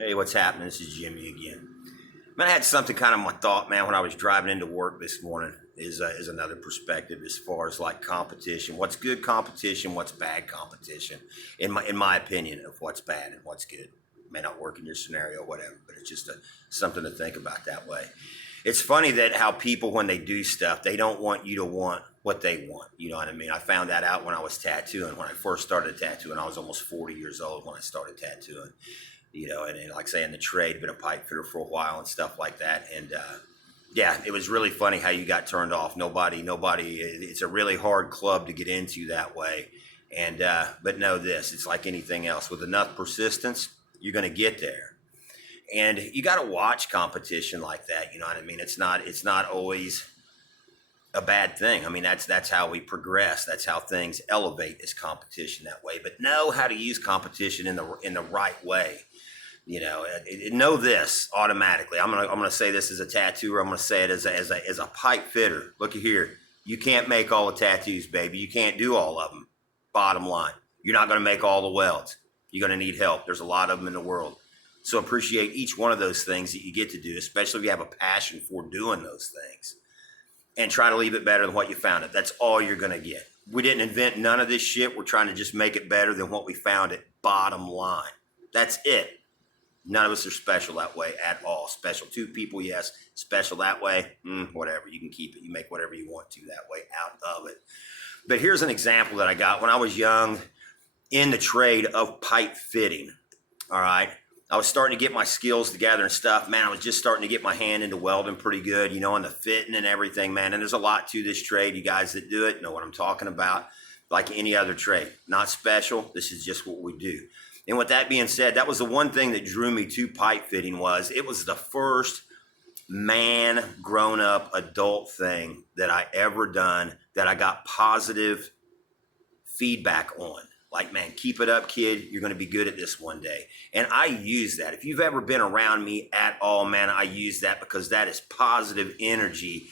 Hey, what's happening? This is Jimmy again. Man, I had something kind of my thought, man, when I was driving into work this morning is another perspective as far as like competition. What's good competition? What's bad competition? In my opinion of what's bad and what's good. May not work in your scenario, whatever, but it's just something to think about that way. It's funny that how people, when they do stuff, they don't want you to want what they want. You know what I mean? I found that out when I was tattooing. When I first started tattooing, I was almost 40 years old when I started tattooing. And like say in the trade, been a pipe fitter for a while and stuff like that. And yeah, it was really funny how you got turned off. Nobody. It's a really hard club to get into that way. And but know this, it's like anything else. With enough persistence, you're going to get there. And you got to watch competition like that. You know what I mean? It's not always a bad thing. I mean, that's how we progress. That's how things elevate, is competition that way. But know how to use competition in the right way. Know this automatically. I'm gonna say this as a tattooer. I'm gonna say it as a pipe fitter. Look at here. You can't make all the tattoos, baby. You can't do all of them. Bottom line, you're not gonna make all the welds. You're gonna need help. There's a lot of them in the world. So appreciate each one of those things that you get to do, especially if you have a passion for doing those things. And try to leave it better than what you found it. That's all you're gonna get. We didn't invent none of this shit. We're trying to just make it better than what we found it. Bottom line. That's it. None of us are special that way at all. Special to people, yes. Special that way, whatever. You can keep it. You make whatever you want to that way out of it. But here's an example that I got when I was young in the trade of pipe fitting. All right. I was starting to get my skills together and stuff. Man, I was just starting to get my hand into welding pretty good, and the fitting and everything, man. And there's a lot to this trade. You guys that do it know what I'm talking about. Like any other trade. Not special. This is just what we do. And with that being said, that was the one thing that drew me to pipe fitting. It was the first man, grown-up, adult thing that I ever done that I got positive feedback on. Like, man, keep it up, kid. You're going to be good at this one day. And I use that. If you've ever been around me at all, man, I use that because that is positive energy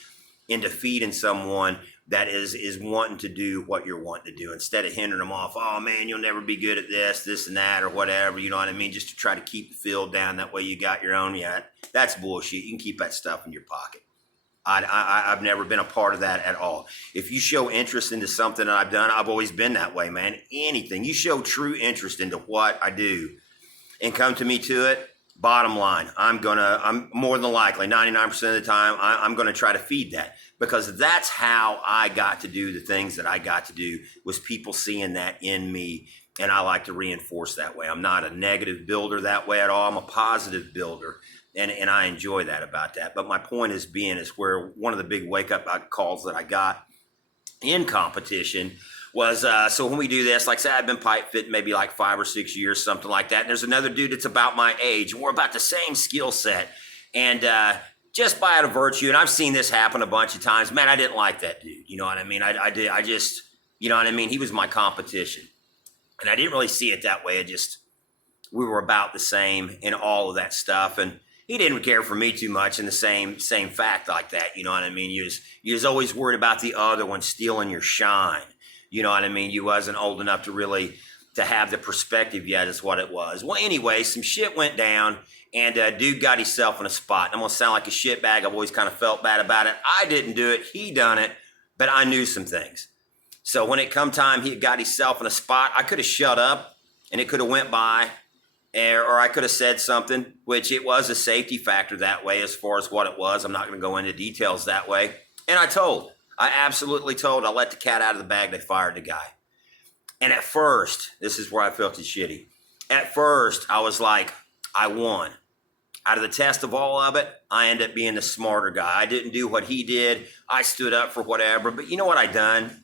into feeding someone that is wanting to do what you're wanting to do, instead of hindering them off. Oh man, you'll never be good at this and that or whatever. You know what I mean? Just to try to keep the field down. That way you got your own. Yeah, that's bullshit. You can keep that stuff in your pocket. I've never been a part of that at all. If you show interest into something that I've done, I've always been that way, man. Anything. You show true interest into what I do and come to me to it, bottom line, I'm more than likely, 99% of the time, I'm going to try to feed that, because that's how I got to do the things that I got to do, was people seeing that in me. And I like to reinforce that way. I'm not a negative builder that way at all. I'm a positive builder. And I enjoy that about that. But my point is where one of the big wake up calls that I got in competition was, so when we do this, like I said, I've been pipe fitting maybe like 5 or 6 years, something like that. And there's another dude that's about my age, and we're about the same skill set. And just by out of virtue, and I've seen this happen a bunch of times, man, I didn't like that dude. You know what I mean? I just, you know what I mean? He was my competition. And I didn't really see it that way. We were about the same in all of that stuff. And he didn't care for me too much in the same fact like that. You know what I mean? You was always worried about the other one stealing your shine. You know what I mean? You wasn't old enough to have the perspective yet, is what it was. Well, anyway, some shit went down, and dude got himself in a spot. I'm going to sound like a shitbag. I've always kind of felt bad about it. I didn't do it. He done it, but I knew some things. So when it come time, he got himself in a spot. I could have shut up, and it could have went by, or I could have said something, which it was a safety factor that way as far as what it was. I'm not going to go into details that way. And I absolutely told. I let the cat out of the bag. They fired the guy. And at first, this is where I felt it shitty. At first, I was like, I won. Out of the test of all of it, I ended up being the smarter guy. I didn't do what he did. I stood up for whatever. But you know what I done?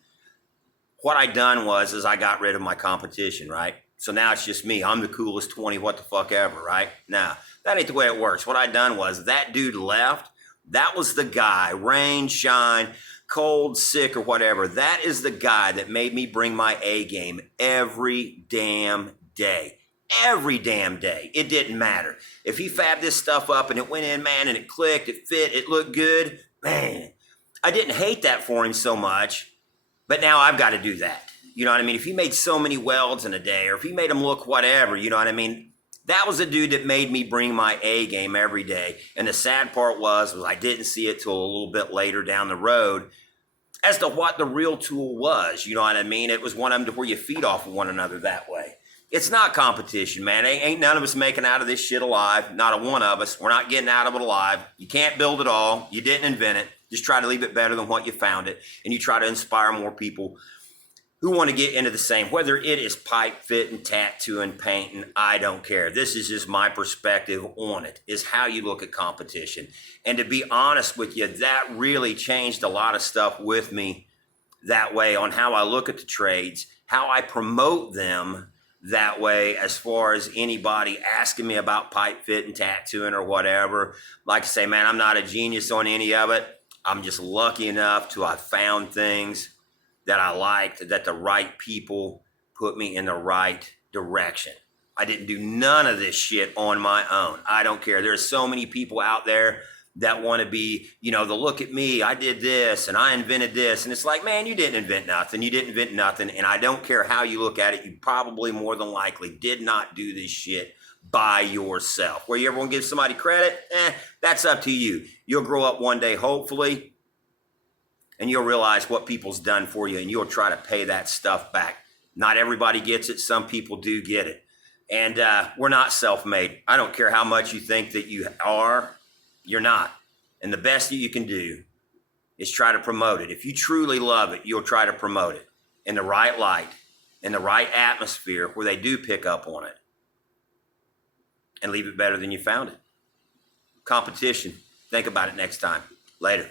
What I done was I got rid of my competition, right? So now it's just me. I'm the coolest 20 what the fuck ever, right? Now, that ain't the way it works. What I done was that dude left. That was the guy, rain, shine, cold, sick, or whatever. That is the guy that made me bring my A game every damn day. Every damn day. It didn't matter. If he fabbed this stuff up and it went in, man, and it clicked, it fit, it looked good, man, I didn't hate that for him so much, but now I've got to do that. You know what I mean? If he made so many welds in a day, or if he made them look whatever, you know what I mean? That was a dude that made me bring my A game every day. And the sad part was I didn't see it till a little bit later down the road as to what the real tool was. You know what I mean? It was one of them to where you feed off of one another that way. It's not competition, man. Ain't none of us making out of this shit alive. Not a one of us. We're not getting out of it alive. You can't build it all. You didn't invent it. Just try to leave it better than what you found it. And you try to inspire more people who want to get into the same, whether it is pipe fitting, tattooing, painting, I don't care. This is just my perspective on it, is how you look at competition. And to be honest with you, that really changed a lot of stuff with me that way on how I look at the trades, how I promote them that way as far as anybody asking me about pipe fitting, tattooing, or whatever. Like I say, man, I'm not a genius on any of it. I'm just lucky enough to have found things that I liked, that the right people put me in the right direction. I didn't do none of this shit on my own. I don't care. There's so many people out there that want to be, the look at me, I did this and I invented this. And it's like, man, you didn't invent nothing. You didn't invent nothing. And I don't care how you look at it. You probably more than likely did not do this shit by yourself. Where you ever want to give somebody credit? That's up to you. You'll grow up one day, hopefully, and you'll realize what people's done for you, and you'll try to pay that stuff back. Not everybody gets it. Some people do get it. And we're not self-made. I don't care how much you think that you are. You're not. And the best that you can do is try to promote it. If you truly love it, you'll try to promote it in the right light, in the right atmosphere where they do pick up on it, and leave it better than you found it. Competition. Think about it next time. Later.